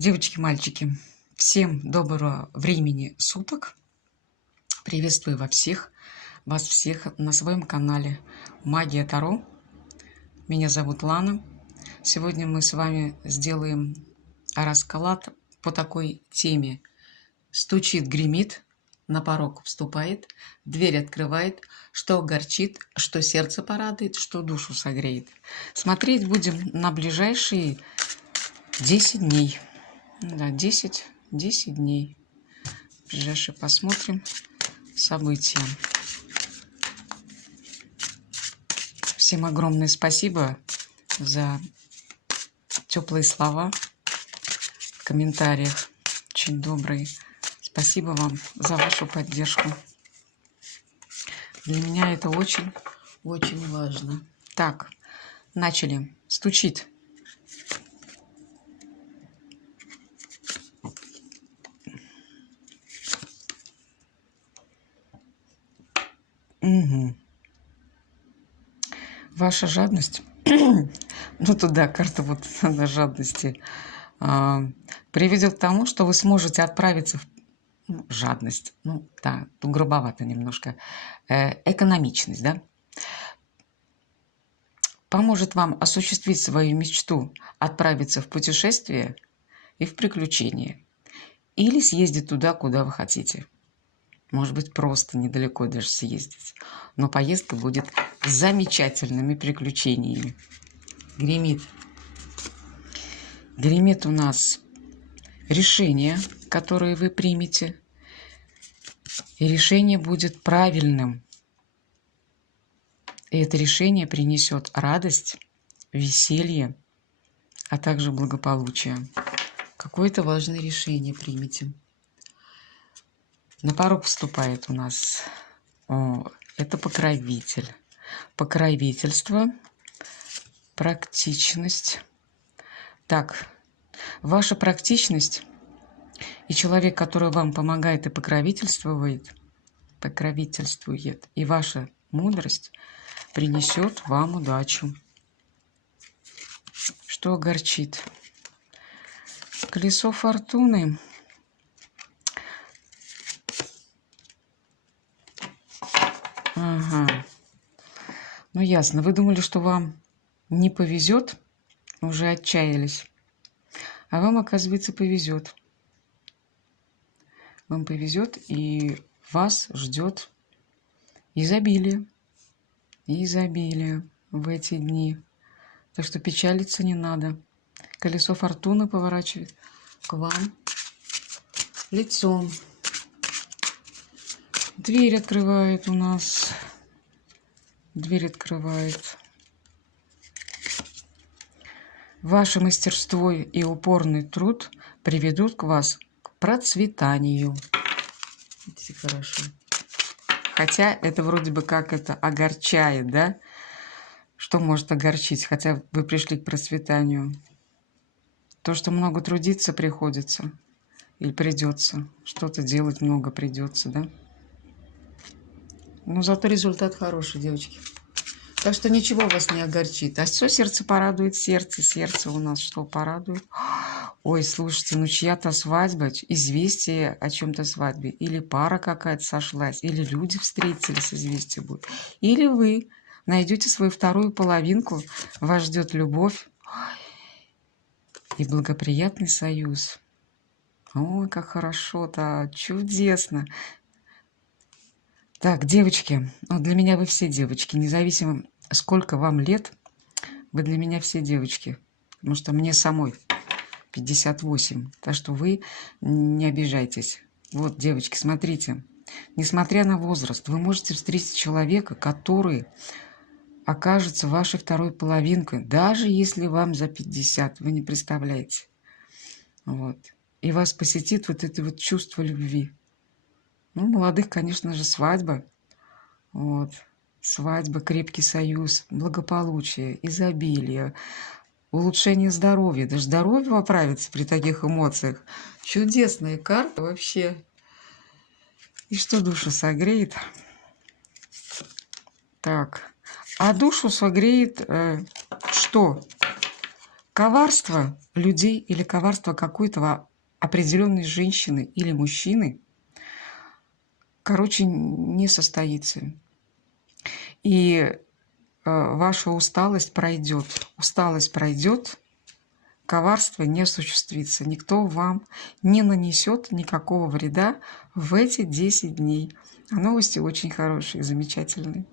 Девочки, мальчики, всем доброго времени суток. Приветствую вас всех на своем канале Магия Таро. Меня зовут Лана. Сегодня мы с вами сделаем расклад по такой теме. Стучит, гремит, на порог вступает, дверь открывает, что огорчит, что сердце порадует, что душу согреет. Смотреть будем на ближайшие 10 дней. Да, 10 дней. Ближайшие посмотрим события. Всем огромное спасибо за теплые слова в комментариях. Очень добрые. Спасибо вам за вашу поддержку. Для меня это очень важно. Так, начали. Стучит. Угу. Ваша жадность, ну туда карта вот на жадности, приведет к тому, что вы сможете отправиться в жадность, ну да, тут грубовато немножко, экономичность, да, поможет вам осуществить свою мечту, отправиться в путешествие и в приключения, или съездить туда, куда вы хотите. Может быть, просто недалеко даже съездить. Но поездка будет с замечательными приключениями. Гремит. Гремит у нас решение, которое вы примете. И решение будет правильным. И это решение принесет радость, веселье, а также благополучие. Какое-то важное решение примите. На порог вступает у нас, это покровитель. Покровительство, практичность. Так, ваша практичность и человек, который вам помогает и покровительствует, и ваша мудрость принесет вам удачу. Что огорчит? Колесо фортуны. Ага. Ну, ясно. Вы думали, что вам не повезет, уже отчаялись. А вам, оказывается, повезет. Вам повезет, и вас ждет изобилие. Изобилие в эти дни. Так что печалиться не надо. Колесо фортуны поворачивает к вам лицом. Дверь открывает у нас. Дверь открывает. Ваше мастерство и упорный труд приведут к вас к процветанию. Видите, хорошо. Хотя это вроде бы как это огорчает, да? Что может огорчить, хотя вы пришли к процветанию? То, что много трудиться приходится или придется. Что-то делать много придется, да? Но зато результат хороший, девочки. Так что ничего вас не огорчит. А что сердце порадует? Сердце у нас что порадует? Ой, слушайте, ну чья-то свадьба, известие о чем-то свадьбе. Или пара какая-то сошлась, или люди встретились, известие будет. Или вы найдете свою вторую половинку, вас ждет любовь и благоприятный союз. Ой, как хорошо-то, чудесно. Так, девочки, ну для меня вы все девочки, независимо сколько вам лет, вы для меня все девочки, потому что мне самой 58, так что вы не обижайтесь. Вот, девочки, смотрите, несмотря на возраст, вы можете встретить человека, который окажется вашей второй половинкой, даже если вам за 50, вы не представляете. Вот. И вас посетит вот это вот чувство любви. Ну, молодых, конечно же, свадьба. Вот. Свадьба, крепкий союз, благополучие, изобилие, улучшение здоровья. Даже здоровье поправится при таких эмоциях. Чудесная карта вообще. И что душу согреет? Так. А душу согреет что? коварство людей или коварство какой-то определенной женщины или мужчины, короче, не состоится. И ваша усталость пройдет. Усталость пройдет, коварство не осуществится. Никто вам не нанесет никакого вреда в эти 10 дней. А новости очень хорошие, замечательные.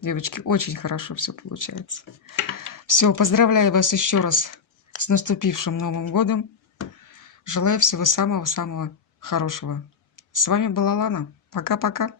Девочки, очень хорошо все получается. Все, поздравляю вас еще раз с наступившим Новым годом. Желаю всего самого-самого хорошего. С вами была Лана. Пока-пока.